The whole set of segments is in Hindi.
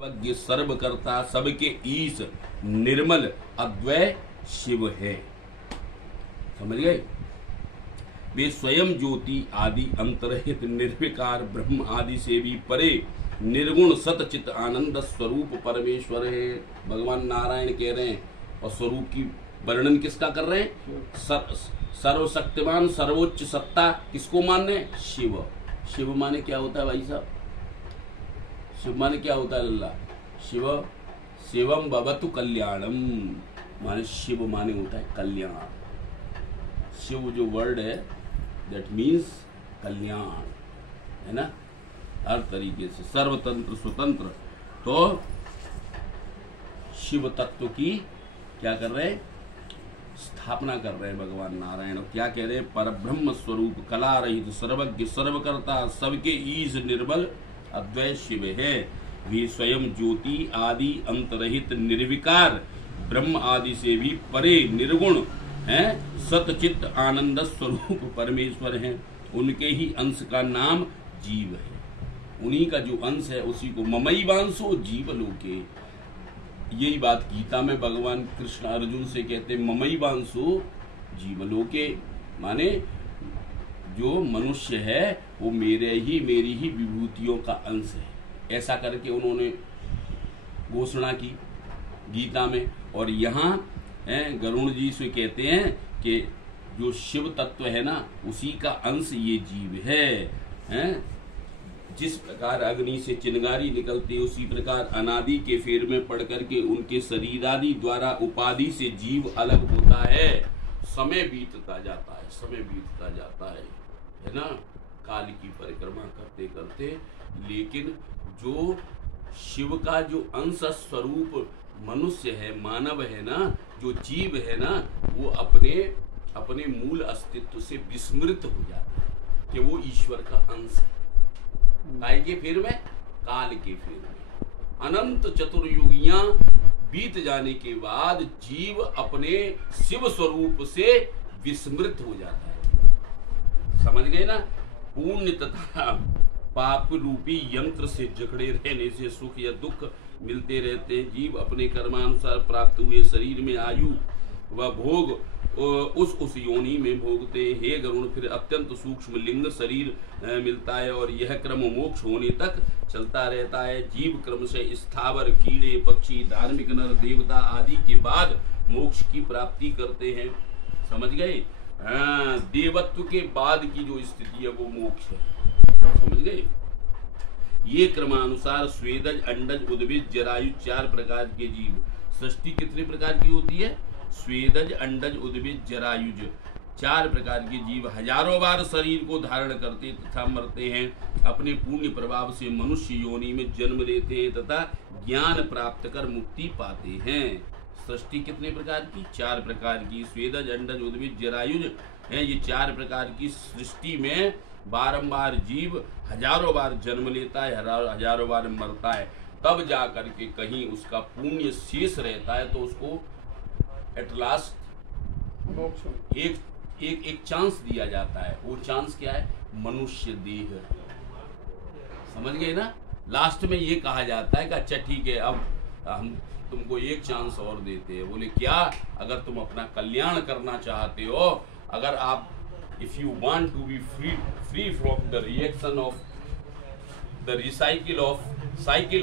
सर्वज्ञ सर्वकर्ता सबके ईश निर्मल अद्वय शिव है। समझ गए? वे स्वयं ज्योति आदि अंतरहित निर्विकार ब्रह्म आदि से भी परे निर्गुण सतचित आनंद स्वरूप परमेश्वर है। भगवान नारायण कह रहे हैं और स्वरूप की वर्णन किसका कर रहे हैं? सर्वशक्तिमान सर्वोच्च सत्ता किसको मान रहे हैं? शिव। शिव माने क्या होता है भाई साहब? शिव माने क्या होता है लल्ला? शिव शिवम भवतु कल्याणम माने शिव माने होता है कल्याण। शिव जो वर्ड है दैट मीन्स कल्याण, है ना, हर तरीके से सर्वतंत्र स्वतंत्र। तो शिव तत्व की क्या कर रहे हैं? स्थापना कर रहे हैं भगवान नारायण। और क्या कह रहे हैं? परब्रह्म स्वरूप कला रहित सर्वज्ञ सर्वकर्ता सबके ईश निर्मल अद्वय शिव है। वे स्वयं ज्योति आदि अंतरहित निर्विकार ब्रह्म आदि से भी परे निर्गुण हैं, सतचित्त आनंद स्वरूप परमेश्वर हैं। उनके ही अंश का नाम जीव है। उन्हीं का जो अंश है उसी को ममई वांसो जीव लोके। यही बात गीता में भगवान कृष्ण अर्जुन से कहते हैं, ममई वांसो जीव लोके माने जो मनुष्य है वो मेरी ही विभूतियों का अंश है। ऐसा करके उन्होंने घोषणा की गीता में। और यहाँ गरुण जी से कहते हैं कि जो शिव तत्व है ना उसी का अंश ये जीव है। जिस प्रकार अग्नि से चिंगारी निकलती है उसी प्रकार अनादि के फेर में पड़ करके उनके शरीर आदि द्वारा उपाधि से जीव अलग होता है। समय बीतता जाता है, समय बीतता जाता है ना, काल की परिक्रमा करते करते। लेकिन जो शिव का जो अंश स्वरूप मनुष्य है, मानव है ना, जो जीव है ना, वो अपने मूल अस्तित्व से विस्मृत हो जाता है कि वो ईश्वर का अंश है। काय के फेर में? काल के फेर में। अनंत चतुर्युगियां बीत जाने के बाद जीव अपने शिव स्वरूप से विस्मृत हो जाता है। समझ गए ना? पुण्य तथा पाप रूपी यंत्र से जकड़े रहने से सुख या दुख मिलते रहते हैं। जीव अपने कर्मानुसार प्राप्त हुए शरीर में आयु व भोग उस योनि में भोगते। हे गरुण, फिर अत्यंत सूक्ष्म लिंग शरीर मिलता है और यह क्रम मोक्ष होने तक चलता रहता है। जीव क्रम से स्थावर कीड़े पक्षी धार्मिक नर देवता आदि के बाद मोक्ष की प्राप्ति करते हैं। समझ गए? देवत्व के बाद की जो स्थिति है वो मोक्ष है। समझ गए? ये क्रमानुसार स्वेदज अंडज उद्भिज जरायु 4 प्रकार के जीव। सृष्टि कितने प्रकार की होती है? स्वेदज अंडज उद्भिज जरायुज 4 प्रकार के जीव हजारों बार शरीर को धारण करते तथा मरते हैं। अपने पुण्य प्रभाव से मनुष्य योनि में जन्म लेते हैं तथा ज्ञान प्राप्त कर मुक्ति पाते हैं। सृष्टि कितने प्रकार की? 4 प्रकार की। स्वेदज अंडज उद्भिज जरायुज है। ये 4 प्रकार की सृष्टि में बारंबार जीव हजारों बार जन्म लेता है, हजारों बार मरता है। तब जा करके कहीं उसका पुण्य शेष रहता है तो उसको एट लास्ट एक चांस दिया जाता है। वो चांस क्या है? मनुष्य देह। समझ गए ना? लास्ट में ये कहा जाता है कि अच्छा ठीक है, अब हम तुमको एक चांस और देते हैं। बोले क्या? अगर तुम अपना कल्याण करना चाहते हो, अगर आप if you want to be free from the reaction of the cycle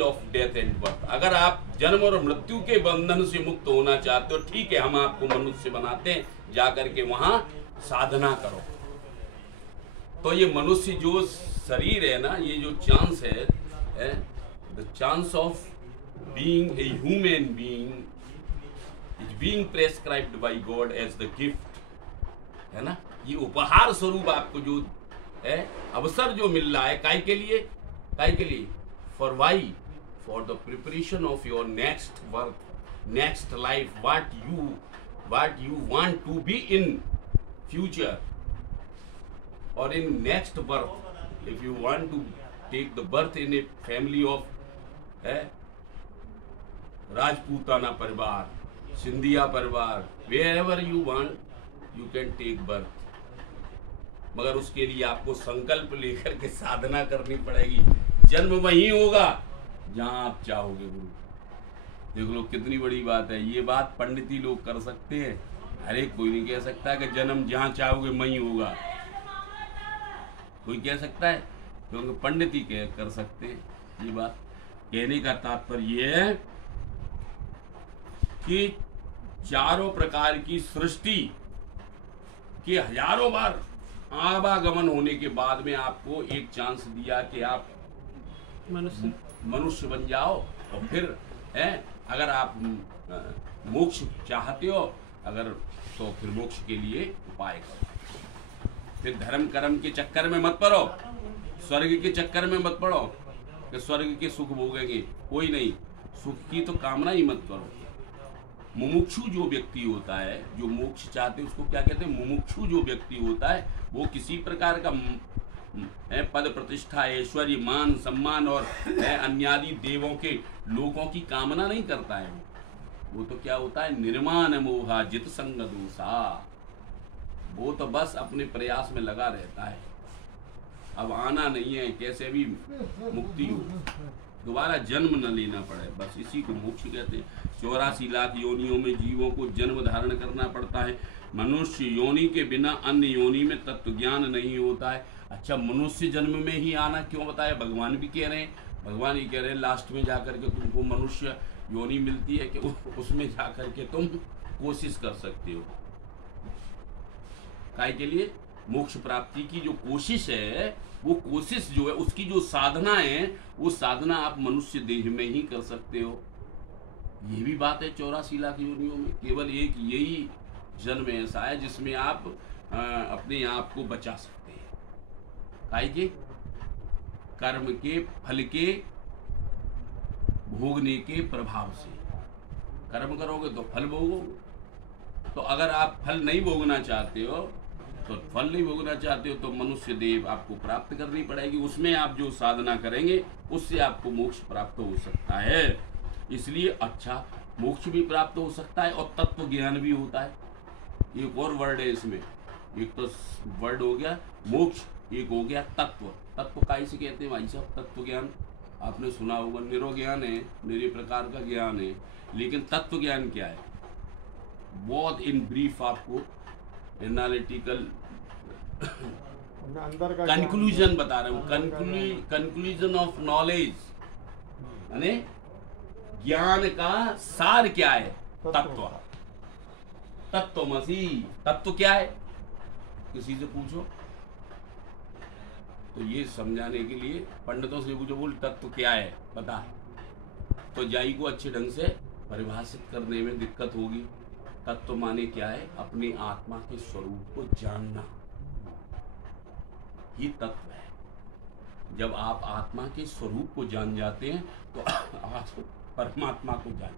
of death and birth, अगर आप जन्म और मृत्यु के बंधन से मुक्त होना चाहते हो, ठीक है, हम आपको मनुष्य बनाते हैं, जाकर के वहां साधना करो। तो ये मनुष्य जो शरीर है ना, ये जो चांस है, the chance of being a human being is being prescribed by God as the gift, है ना? ये उपहार स्वरूप आपको जो है अवसर जो मिल रहा है, काय के लिए? काय के लिए? For why? For the preparation of your next work, next life, what you want to be in future और in next birth. If you want to take the birth in a family of Rajputana परिवार, सिंधिया परिवार, wherever you want you can take birth. मगर उसके लिए आपको संकल्प लेकर के साधना करनी पड़ेगी। जन्म वहीं होगा जहां आप चाहोगे गुरु। देख लो कितनी बड़ी बात है। ये बात पंडित ही लोग कर सकते हैं, हर एक कोई नहीं कह सकता कि जन्म जहां चाहोगे वहीं होगा। कोई कह सकता है? क्योंकि पंडित ही कर सकते हैं ये बात। कहने का तात्पर्य ये है कि चारों प्रकार की सृष्टि के हजारों बार आवागमन होने के बाद में आपको एक चांस दिया कि आप मनुष्य बन जाओ, और फिर है अगर आप मोक्ष चाहते हो अगर, तो फिर मोक्ष के लिए उपाय करो। फिर धर्म कर्म के चक्कर में मत पड़ो, स्वर्ग के चक्कर में मत पड़ो कि स्वर्ग के सुख भोगेंगे। कोई नहीं, सुख की तो कामना ही मत करो। मुमुक्षु जो व्यक्ति होता है, जो मोक्ष चाहते हैं, उसको क्या कहते हैं? मुमुक्षु जो व्यक्ति होता है वो किसी प्रकार का पद प्रतिष्ठा, ऐश्वर्य, मान सम्मान और अन्यादि देवों के लोगों की कामना नहीं करता है। वो तो क्या होता है? निर्माण मोहा जित संग दोषा। वो तो बस अपने प्रयास में लगा रहता है, अब आना नहीं है, कैसे भी मुक्ति हो, दोबारा जन्म न लेना पड़े, बस इसी को मोक्ष कहते हैं। 84 लाख योनियों में जीवों को जन्म धारण करना पड़ता है। मनुष्य योनि के बिना अन्य योनि में तत्व ज्ञान नहीं होता है। अच्छा, मनुष्य जन्म में ही आना क्यों बताया? भगवान भी कह रहे हैं, भगवान ही कह रहे हैं लास्ट में जाकर के तुमको मनुष्य योनि मिलती है कि उसमें जाकर के तुम कोशिश कर सकते हो। काय के लिए? मोक्ष प्राप्ति की जो कोशिश है, वो कोशिश जो है उसकी जो साधना है, वो साधना आप मनुष्य देह में ही कर सकते हो। ये भी बात है 84 लाख योनियों में केवल एक यही जन्म ऐसा है जिसमें आप अपने आप को बचा सकते हैं। काय के? कर्म के फल के भोगने के प्रभाव से। कर्म करोगे तो फल भोगोगे। तो अगर आप फल नहीं भोगना चाहते हो, तो फल नहीं भोगना चाहते हो तो मनुष्य देव आपको प्राप्त करनी पड़ेगी। उसमें आप जो साधना करेंगे उससे आपको मोक्ष प्राप्त हो सकता है। इसलिए अच्छा, मोक्ष भी प्राप्त हो सकता है और तत्व ज्ञान भी होता है। एक और वर्ड है इसमें, एक तो वर्ड हो गया मोक्ष, एक हो गया तत्व। तत्व काहे से कहते हैं भाई साहब? तत्व ज्ञान आपने सुना होगा, निरो ज्ञान है, निरे प्रकार का ज्ञान है। लेकिन तत्व ज्ञान क्या है? बहुत इन ब्रीफ आपको एनालिटिकल कंक्लूजन बता रहा हूँ। कंक्लूजन ऑफ नॉलेज, यानी ज्ञान का सार क्या है? तत्व। तत्वमसि। तत्व क्या है? किसी से पूछो तो ये समझाने के लिए, पंडितों से पूछो, बोल तत्व क्या है बता, तो जाई को अच्छे ढंग से परिभाषित करने में दिक्कत होगी। तत्व माने क्या है? अपनी आत्मा के स्वरूप को जानना ही तत्व है। जब आप आत्मा के स्वरूप को जान जाते हैं तो आप परमात्मा को जान जाते हैं।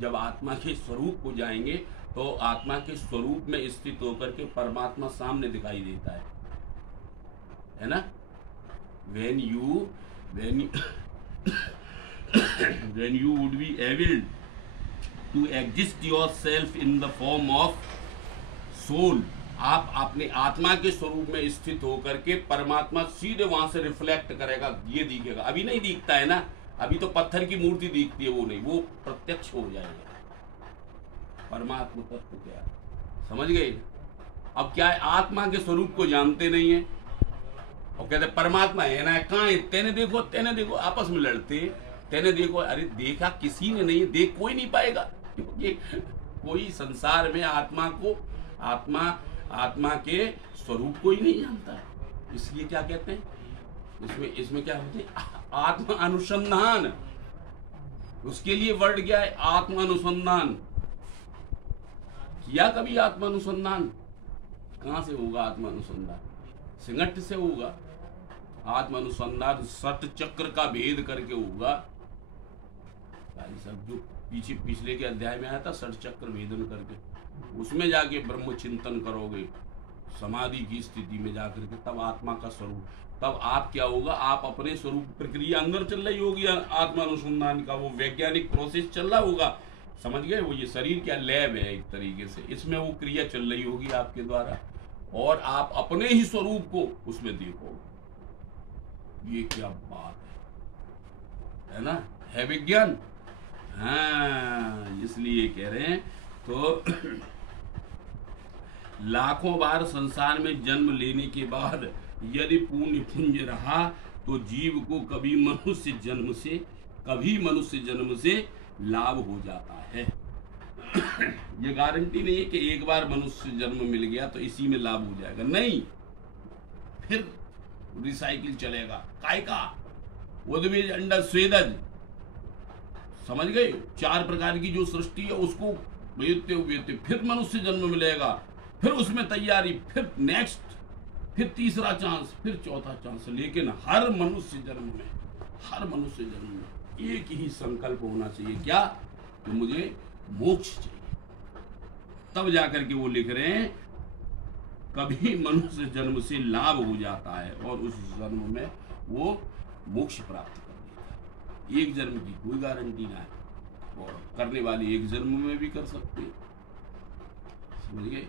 जब आत्मा के स्वरूप को जाएंगे तो आत्मा के स्वरूप में स्थित होकर के परमात्मा सामने दिखाई देता है ना? when you would be able to exist yourself in the form of soul, आप अपने आत्मा के स्वरूप में स्थित होकर के परमात्मा सीधे वहां से रिफ्लेक्ट करेगा, ये दिखेगा। अभी नहीं दिखता है ना, अभी तो पत्थर की मूर्ति दिखती है, वो नहीं, वो प्रत्यक्ष हो जाएगा। परमात्मा तत्व क्या है, समझ गए? अब क्या है, आत्मा के स्वरूप को जानते नहीं है और कहते परमात्मा है ना, कहाँ है? तेने देखो आपस में लड़ते, तेने देखो, अरे देखा किसी ने नहीं, देख कोई नहीं पाएगा, क्योंकि कोई संसार में आत्मा के स्वरूप को ही नहीं जानता है। इसलिए क्या कहते हैं इसमें क्या होते हैं? आत्मा अनुसंधान। उसके लिए वर्ड क्या है? आत्मा अनुसंधान। किया कभी आत्मा अनुसंधान? कहां से होगा आत्मा अनुसंधान? सिंगट से होगा आत्मा अनुसंधान। सट चक्र का भेद करके होगा। सब जो पिछले के अध्याय में आया था, सट चक्र भेदन करके, उसमें जाके ब्रह्म चिंतन करोगे, समाधि की स्थिति में जाकर के, तब आत्मा का स्वरूप, तब आप क्या होगा? आप अपने स्वरूप प्रक्रिया अंदर चल रही होगी आत्मा अनुसंधान का, वो वैज्ञानिक प्रोसेस चल रहा होगा, समझ गए? वो ये शरीर क्या लैब है एक तरीके से, इसमें वो क्रिया चल रही होगी आपके द्वारा, और आप अपने ही स्वरूप को उसमें देखोगे। ये क्या बात है! है ना, है विज्ञान। हाँ, इसलिए कह रहे हैं तो लाखों बार संसार में जन्म लेने के बाद यदि पुण्य पुंज रहा तो जीव को कभी मनुष्य जन्म से लाभ हो जाता है। ये गारंटी नहीं है कि एक बार मनुष्य जन्म मिल गया तो इसी में लाभ हो जाएगा, नहीं, फिर रिसाइकिल चलेगा। काय का उद्भिज अंडज स्वेदज, समझ गए, 4 प्रकार की जो सृष्टि है उसको बेचते फिर मनुष्य जन्म मिलेगा, फिर उसमें तैयारी, फिर नेक्स्ट, फिर तीसरा चांस, फिर चौथा चांस। लेकिन हर मनुष्य जन्म में एक ही संकल्प होना चाहिए, क्या, कि मुझे मोक्ष चाहिए। तब जाकर के वो लिख रहे हैं कभी मनुष्य जन्म से लाभ हो जाता है और उस जन्म में वो मोक्ष प्राप्त कर लेता है। एक जन्म की कोई गारंटी ना है, और करने वाले एक जन्म में भी कर सकते हैं, समझ गए।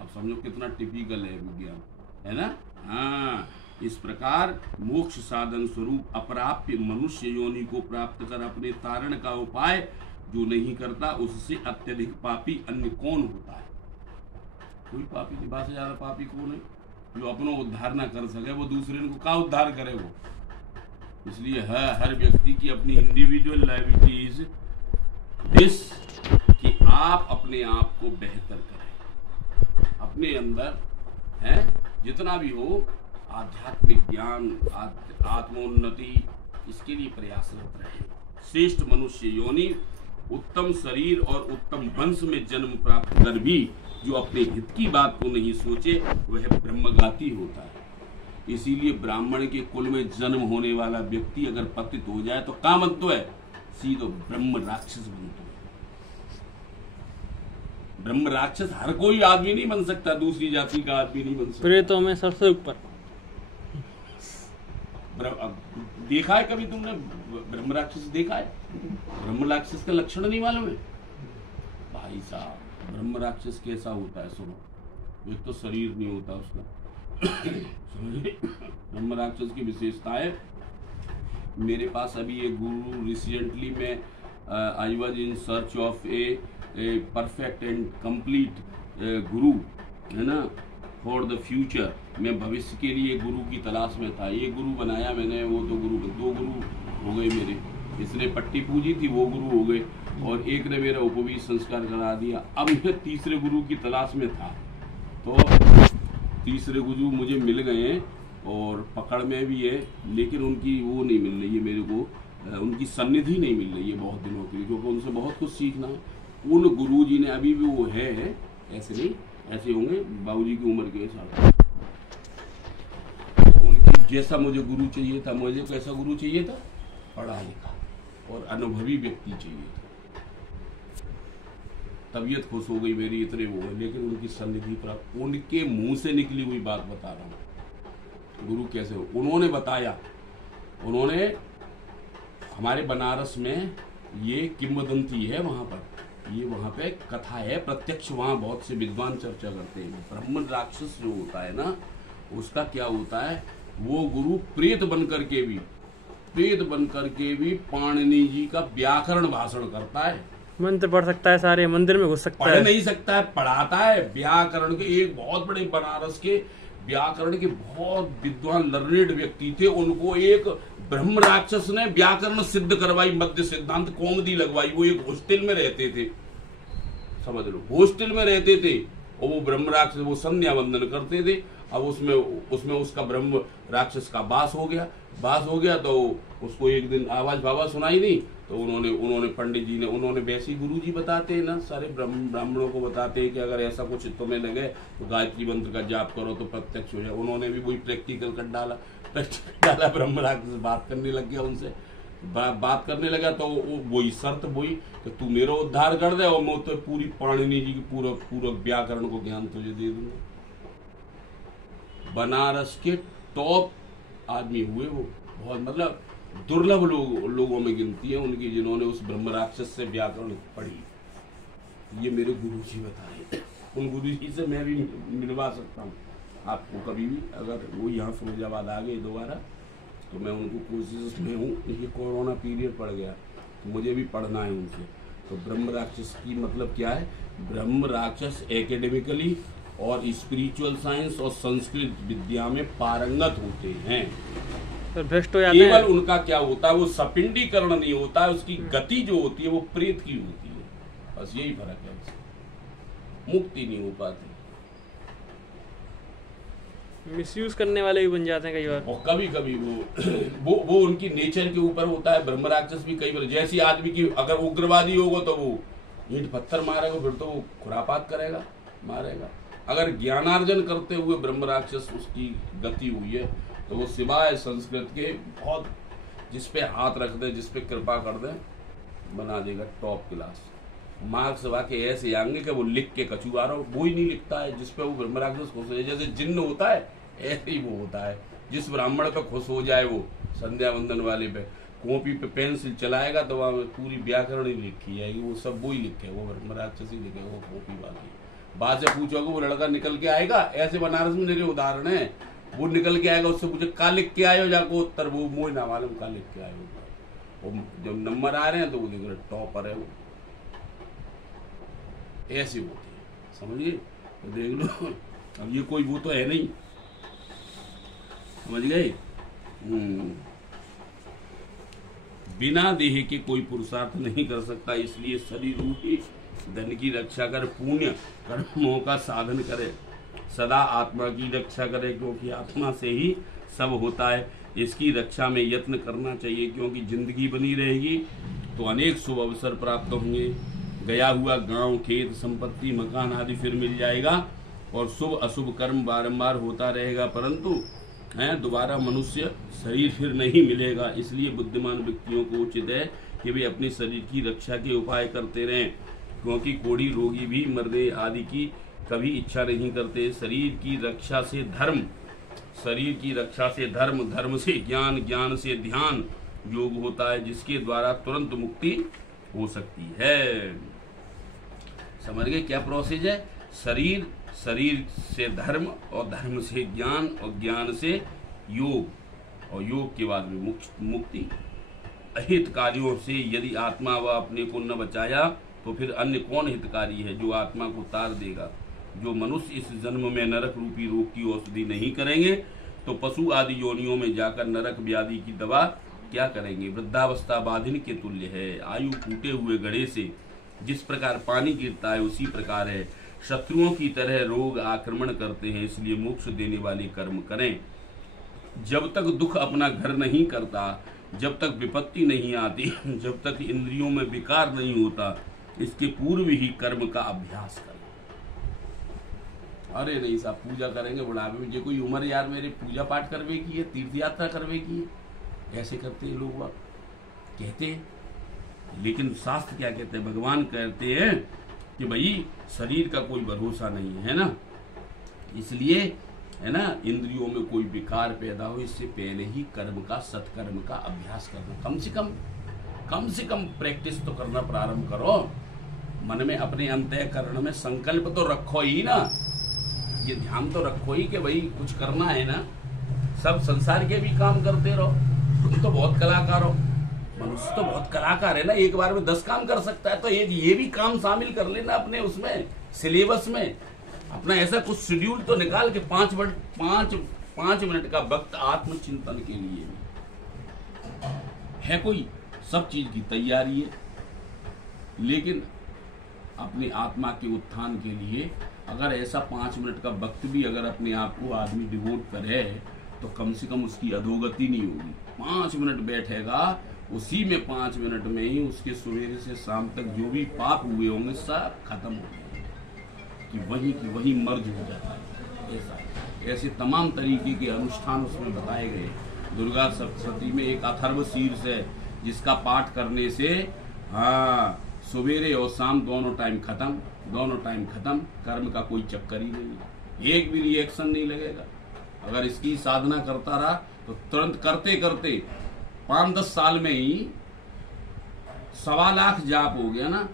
अब समझो कितना टिपिकल है विज्ञान, है ना। हाँ, इस प्रकार मोक्ष साधन स्वरूप अप्राप्य मनुष्य योनि को प्राप्त कर अपने तारण का उपाय जो नहीं करता उससे अत्यधिक पापी अन्य कौन होता है। कोई पापी नहीं, बात से ज्यादा पापी कौन है, जो अपना उद्धार ना कर सके वो दूसरे को क्या उद्धार करे वो। इसलिए हर व्यक्ति की अपनी इंडिविजुअल लाइबिलिटी इज दिस, कि आप अपने आप को बेहतर करें, अपने अंदर है जितना भी हो आध्यात्मिक ज्ञान, आत्मोन्नति, इसके लिए प्रयासरत रहे। श्रेष्ठ मनुष्य योनि उत्तम शरीर और उत्तम वंश में जन्म प्राप्त कर भी जो अपने हित की बात को नहीं सोचे वह ब्रह्मघाती होता है। इसीलिए ब्राह्मण के कुल में जन्म होने वाला व्यक्ति अगर पतित हो जाए तो क्या बनता है, सीधो ब्रह्म राक्षस बनता है। ब्रह्म राक्षस हर कोई आदमी नहीं बन सकता, दूसरी जाति का आदमी नहीं बन सकता। प्रेतों में सबसे ऊपर। देखा है कभी तुमने ब्रह्म राक्षस देखा है? ब्रह्म राक्षस का लक्षण नहीं मालूम है भाई साहब। ब्रह्म राक्षस कैसा होता है सुनो, एक तो शरीर नहीं होता उसका समझे। ब्रह्म राक्षस की विशेषता है, मेरे पास अभी एक गुरु रिसेंटली में I was in search of a perfect and complete गुरु, है ना, फॉर द फ्यूचर। मैं भविष्य के लिए गुरु की तलाश में था। एक गुरु बनाया मैंने, वो तो गुरु, 2 गुरु हो गए मेरे। इसने पट्टी पूजी थी, वो गुरु हो गए, और एक ने मेरा उपवीत संस्कार करा दिया। अब मैं तीसरे गुरु की तलाश में था, तो तीसरे गुरु मुझे मिल गए और पकड़ में भी है, लेकिन उनकी वो नहीं मिल रही है मेरे को, उनकी सन्निधि नहीं मिल रही है बहुत दिनों के लिए, क्योंकि उनसे बहुत कुछ सीखना है। उन गुरु जी ने अभी भी वो है, ऐसे नहीं, ऐसे होंगे बाबूजी की उम्र के साथ। उनकी जैसा मुझे गुरु चाहिए था, मुझे कैसा गुरु चाहिए था, पढ़ा लिखा और अनुभवी व्यक्ति चाहिए था। तबीयत खुश हो गई मेरी, इतने वो है, लेकिन उनकी सन्निधि प्राप्त, उनके मुंह से निकली हुई बात बता रहा हूँ। गुरु कैसे हो, उन्होंने बताया, उन्होंने हमारे बनारस में ये किंवदंती है, वहां पर ये वहां पे कथा है, प्रत्यक्ष वहां बहुत से विद्वान चर्चा करते हैं। ब्रह्म राक्षस जो होता है ना, उसका क्या होता है, वो गुरु प्रेत बन करके भी पाणिनि जी का व्याकरण भाषण करता है। मंत्र पढ़ सकता है, सारे मंदिर में घुस सकता है, पढ़ नहीं सकता है, पढ़ाता है। व्याकरण के एक बहुत बड़े बनारस के व्याकरण के बहुत विद्वान लर्नेड व्यक्ति थे, उनको एक ब्रह्म राक्षस ने व्याकरण सिद्ध करवाई, मध्य सिद्धांत कौमुदी लगवाई। वो एक हॉस्टल में रहते थे, समझ लो, हॉस्टल में रहते थे, और वो ब्रह्म राक्षस वो संध्या वंदन करते थे। अब उसमें उसका ब्रह्म राक्षस का बास हो गया तो उसको एक दिन आवाज बाबा सुनाई नहीं, तो उन्होंने पंडित जी ने, उन्होंने वैसे गुरु जी बताते हैं ना, सारे ब्राह्मणों को बताते हैं कि अगर ऐसा कुछ तुम्हें लगे तो गायत्री मंत्र का जाप करो तो प्रत्यक्ष हो जाए। उन्होंने भी वही प्रैक्टिकल कर डाला। ब्रह्म राक्षस बात करने लग गया उनसे, बात करने लगा तो वही शर्त वही कि तू मेरा उद्धार कर दे और मैं तो पूरी पाणिनि जी की पूरा व्याकरण को ज्ञान तुझे दे दूंगा। बनारस के टॉप आदमी हुए वो, बहुत मतलब दुर्लभ लोगों में गिनती है उनकी जिन्होंने उस ब्रह्म राक्षस से व्याकरण पढ़ी। ये मेरे गुरु जी बता रहे। उन गुरु जी से मैं भी मिलवा सकता हूँ आपको कभी भी, अगर वो यहाँ फिरोजाबाद आ गए दोबारा तो मैं उनको कोशिश में हूँ। ये कोरोना पीरियड पड़ गया तो मुझे भी पढ़ना है उनसे। तो ब्रह्म राक्षस की मतलब क्या है? ब्रह्म राक्षस एकेडमिकली और स्पिरिचुअल साइंस और संस्कृत विद्या में पारंगत होते हैं। तो भ्रष्ट हो जाते हैं। केवल उनका क्या होता है, वो सपिंडीकरण नहीं होता है, उसकी गति जो होती है वो प्रेत की होती है। बस यही फर्क है, मुक्ति नहीं हो पाती। मिसयूज करने वाले भी बन जाते हैं कई बार। और कभी कभी वो उनकी नेचर के ऊपर होता है। ब्रह्म राक्षस भी कई बार जैसी आदमी की अगर उग्रवादी होगा तो वो ईंट पत्थर मारेगा, फिर तो वो खुरापात करेगा, मारेगा। अगर ज्ञानार्जन करते हुए ब्रह्म राक्षस उसकी गति हुई है तो वो सिवाय संस्कृत के बहुत जिसपे हाथ रख दे, जिसपे कृपा कर दे, बना देगा टॉप क्लास। मार्क्स वाके ऐसे आएंगे कि वो लिख के कचुआरा वो ही नहीं लिखता है जिसपे वो ब्रह्म राक्षस खुश हो जाए। जैसे जिन्न होता है ऐसे ही वो होता है। जिस ब्राह्मण पे खुश हो जाए वो संध्या वंदन वाले पे कॉपी पे पेंसिल चलाएगा तो वहां पूरी व्याकरण ही लिखी जाएगी, वो सब वो ही लिखे, वो ब्रह्म राक्षस ही लिखेगा, वो कॉपी वाली। बाद से पूछोगे वो लड़का निकल के आएगा, ऐसे बनारस में मेरे उदाहरण है, वो निकल के आएगा, उससे पूछे का लिख के आए हो, जाको उत्तर वो मोह ना मालूम का लिख के आए हो। जब नंबर आ रहे हैं तो वो देख रहे टॉपर है, वो ऐसी होती है, समझिए। तो देख लो, अब ये कोई वो तो है नहीं, समझ गए। बिना देह के कोई पुरुषार्थ नहीं कर सकता, इसलिए शरीर रूपी धन की रक्षा कर पुण्य कर्मों का साधन करे, सदा आत्मा की रक्षा करे, क्योंकि आत्मा से ही सब होता है। इसकी रक्षा में यत्न करना चाहिए, क्योंकि जिंदगी बनी रहेगी तो अनेक शुभ अवसर प्राप्त होंगे। गया हुआ गांव, खेत, संपत्ति, मकान आदि फिर मिल जाएगा और शुभ अशुभ कर्म बारंबार होता रहेगा, परंतु दोबारा मनुष्य शरीर फिर नहीं मिलेगा। इसलिए बुद्धिमान व्यक्तियों को उचित है कि वे अपने शरीर की रक्षा के उपाय करते रहें, क्योंकि कोढ़ी रोगी भी मरने आदि की कभी इच्छा नहीं करते। शरीर की रक्षा से धर्म, शरीर की रक्षा से धर्म, धर्म से ज्ञान, ज्ञान से ध्यान योग होता है, जिसके द्वारा तुरंत मुक्ति हो सकती है। समझ गए क्या प्रोसेस है? शरीर, शरीर से धर्म और धर्म से ज्ञान और ज्ञान से योग और योग के बाद में मुक्ति। अहित कार्यों से यदि आत्मा व अपने को न बचाया तो फिर अन्य कौन हितकारी है जो आत्मा को तार देगा। जो मनुष्य इस जन्म में नरक रूपी रोग की औषधि नहीं करेंगे तो पशु आदि योनियों में जाकर नरक व्याधि की दवा क्या करेंगे। वृद्धावस्था बाधिन के तुल्य है। आयु फूटे हुए घड़े से जिस प्रकार पानी गिरता है उसी प्रकार है। शत्रुओं की तरह रोग आक्रमण करते हैं, इसलिए मोक्ष देने वाले कर्म करें। जब तक दुख अपना घर नहीं करता, जब तक विपत्ति नहीं आती, जब तक इंद्रियों में विकार नहीं होता, इसके पूर्व ही कर्म का अभ्यास करें। अरे नहीं साहब, पूजा करेंगे बुढ़ापे में, जो कोई उम्र यार मेरे पूजा पाठ करवे की है, तीर्थ यात्रा करवे की है, ऐसे करते हैं लोग बात कहते हैं। लेकिन शास्त्र क्या कहते हैं? भगवान कहते हैं कि भाई शरीर का कोई भरोसा नहीं है ना, इसलिए है ना, इंद्रियों में कोई विकार पैदा हो इससे पहले ही कर्म का, सत्कर्म का अभ्यास करना। कम से कम प्रैक्टिस तो करना प्रारंभ करो। मन में अपने अंतःकरण में संकल्प तो रखो ही ना, ये ध्यान तो रखो ही कि भाई कुछ करना है ना। सब संसार के भी काम करते रहो, तुम तो बहुत कलाकार हो, मनुष्य तो बहुत कलाकार है ना, एक बार में 10 काम कर सकता है, तो ये भी काम शामिल कर लेना अपने उसमें सिलेबस में। अपना ऐसा कुछ शेड्यूल तो निकाल के 5 मिनट का वक्त आत्मचिंतन के लिए है। कोई सब चीज की तैयारी है, लेकिन अपनी आत्मा के उत्थान के लिए अगर ऐसा 5 मिनट का वक्त भी अगर अपने आप को आदमी डिवोट करे तो कम से कम उसकी अधोगति नहीं होगी। 5 मिनट बैठेगा, उसी में 5 मिनट में ही उसके सवेरे से शाम तक जो भी पाप हुए होंगे सब खत्म हो जाएंगे, कि वही मर्ज हो जाता है। ऐसे तमाम तरीके के अनुष्ठान उसमें बताए गए। दुर्गा सप्तशती में एक अथर्व शीर्ष है जिसका पाठ करने से सवेरे और शाम दोनों टाइम खत्म, कर्म का कोई चक्कर ही नहीं, एक भी रिएक्शन नहीं लगेगा। अगर इसकी साधना करता रहा तो तुरंत करते करते 5-10 साल में ही 1.25 लाख जाप हो गया ना।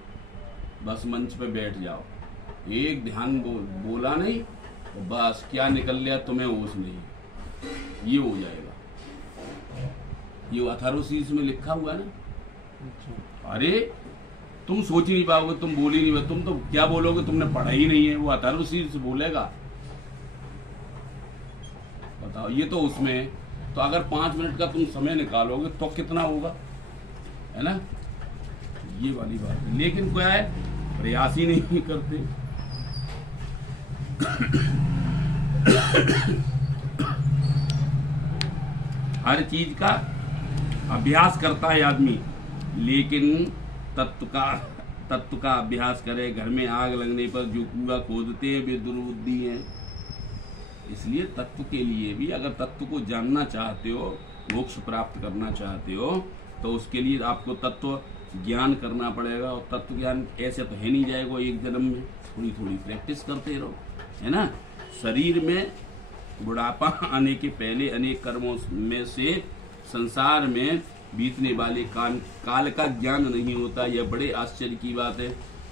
बस मंच पे बैठ जाओ, एक ध्यान बोला नहीं तो बस क्या निकल लिया तुम्हें होश नहीं, ये हो जाएगा। ये अथर्वशीर्ष में लिखा हुआ है ना। अरे तुम सोच ही नहीं पाओगे, तुम बोल ही नहीं पाओगे, तुम तो क्या बोलोगे, तुमने पढ़ा ही नहीं है। वो अथर्वशीर्ष बोलेगा। बताओ, ये तो उसमें तो अगर 5 मिनट का तुम समय निकालोगे तो कितना होगा, है ना। ये वाली बात है। लेकिन क्या है, प्रयास ही नहीं करते। हर चीज का अभ्यास करता है आदमी, लेकिन तत्व का अभ्यास करे। घर में आग लगने पर जो कूड़ा खोदते हैं वे दुर्बुद्धि हैं। इसलिए तत्व के लिए भी, अगर तत्व को जानना चाहते हो, मोक्ष प्राप्त करना चाहते हो, तो उसके लिए आपको तत्व ज्ञान करना पड़ेगा। और तत्व ज्ञान ऐसे तो है नहीं जाएगा एक जन्म में, थोड़ी थोड़ी प्रैक्टिस करते रहो, है ना। शरीर में बुढ़ापा आने के पहले अनेक कर्मों में से संसार में बीतने वाले काल का ज्ञान नहीं होता। यह बड़े आश्चर्य की बात है।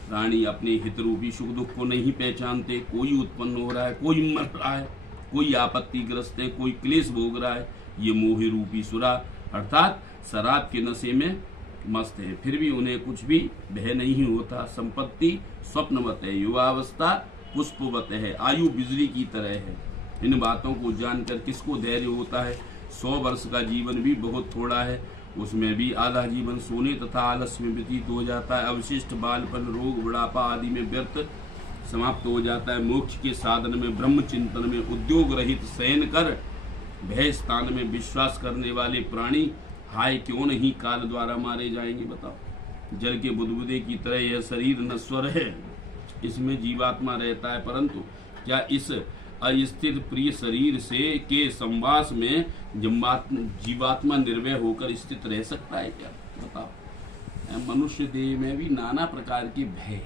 प्राणी अपने हित रूपी सुख दुख को नहीं पहचानते। कोई उत्पन्न हो रहा है, कोई मर रहा है, कोई आपत्तिग्रस्त है, कोई क्लेश भोग रहा है। ये मोह रूपी सुरा अर्थात शराब के नशे में मस्त है, फिर भी उन्हें कुछ भी भय नहीं होता। संपत्ति स्वप्नवत है, युवावस्था पुष्पवत है, आयु बिजली की तरह है। इन बातों को जानकर किसको धैर्य होता है। 100 वर्ष का जीवन भी बहुत थोड़ा है, उसमें भी आधा जीवन सोने तथा आलस्य में व्यतीत हो जाता है। अवशिष्ट बालपन, रोग, बुढ़ापा आदि में व्यर्थ समाप्त हो जाता है। मोक्ष के साधन में, ब्रह्म चिंतन में, उद्योग रहित शयन कर भय स्थान में विश्वास करने वाले प्राणी हाय क्यों नहीं काल द्वारा मारे जाएंगे। बताओ, जल के बुदबुदे की तरह यह शरीर नश्वर है, इसमें जीवात्मा रहता है, परंतु क्या इस अस्थिर प्रिय शरीर से के संवास में जीवात्मा निर्भय होकर स्थित रह सकता है क्या। बताओ, मनुष्य देह में भी नाना प्रकार के भय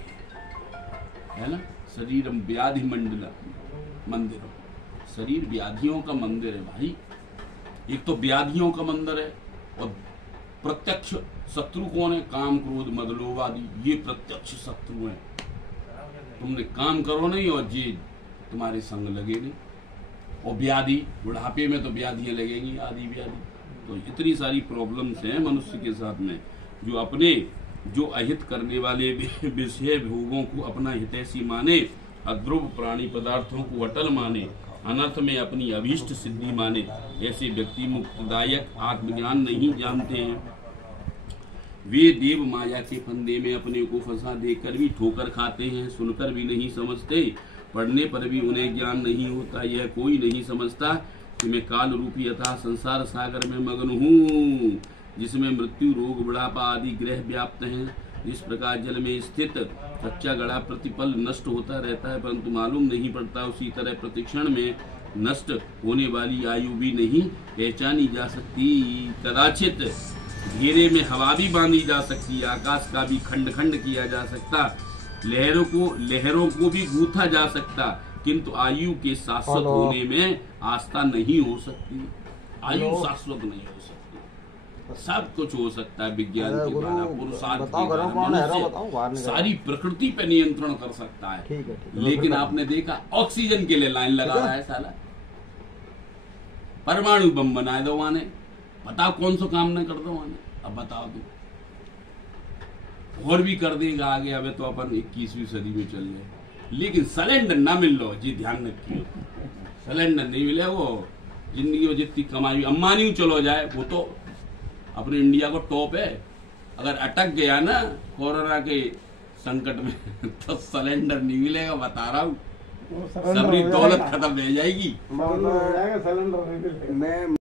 है ना। शरीरम व्याधि मंदिर, शरीर व्याधियों का मंदिर है भाई। एक तो व्याधियों का मंदिर है, और प्रत्यक्ष शत्रु कौन है, काम क्रोध मद लोभ आदि, ये प्रत्यक्ष शत्रु हैं। तुमने काम करो नहीं और ये तुम्हारे संग लगे नहीं। और व्याधि, बुढ़ापे में तो व्याधियां लगेंगी, आदि व्याधि। तो इतनी सारी प्रॉब्लम्स हैं मनुष्य के साथ में, जो अपने जो अहित करने वाले विषय भोगों को अपना हितैषी माने, अध्रुव प्राणी पदार्थों को अटल माने, अनर्थ में अपनी अभीष्ट सिद्धि माने, ऐसे व्यक्ति मुक्तदायक आत्मज्ञान नहीं जानते हैं। वे देव माया के फंदे में अपने को फंसा देकर भी ठोकर खाते हैं, सुनकर भी नहीं समझते, पढ़ने पर भी उन्हें ज्ञान नहीं होता। यह कोई नहीं समझता कि मैं काल रूपी अथाह संसार सागर में मग्न हूँ, जिसमें मृत्यु, रोग, बुढ़ापा आदि ग्रह व्याप्त हैं। इस प्रकार जल में स्थित कच्चा घड़ा प्रतिपल नष्ट होता रहता है, परंतु मालूम नहीं पड़ता। उसी तरह प्रतिक्षण में नष्ट होने वाली आयु भी नहीं पहचानी जा सकती। कदाचित घेरे में हवा भी बांधी जा सकती, आकाश का भी खंड खंड किया जा सकता, लहरों को भी गूथा जा सकता, किंतु आयु के शाश्वत होने में आस्था नहीं हो सकती। आयु शाश्वत नहीं हो सकती। सब कुछ हो सकता है विज्ञान के द्वारा, पुरुषार्थ के द्वारा, मनुष्य सारी प्रकृति पे नियंत्रण कर सकता है। लेकिन आपने देखा ऑक्सीजन के लिए लाइन लगा रहा है साला, परमाणु बम बनाए दो वहां ने, बताओ कौन सा काम नहीं कर दो वहां ने। अब बताओ तुम, और भी कर देगा आगे। अब तो अपन 21वीं सदी में चल रहे, लेकिन सिलेंडर ना मिल लो जी, ध्यान रखियो, सिलेंडर नहीं मिले। वो जिंदगी में जितनी कमाई अंबानी चलो जाए, वो तो अपने इंडिया को टॉप है। अगर अटक गया ना कोरोना के संकट में तो सिलेंडर नहीं मिलेगा, बता रहा हूँ, सबरी दौलत खत्म हो जाएगी।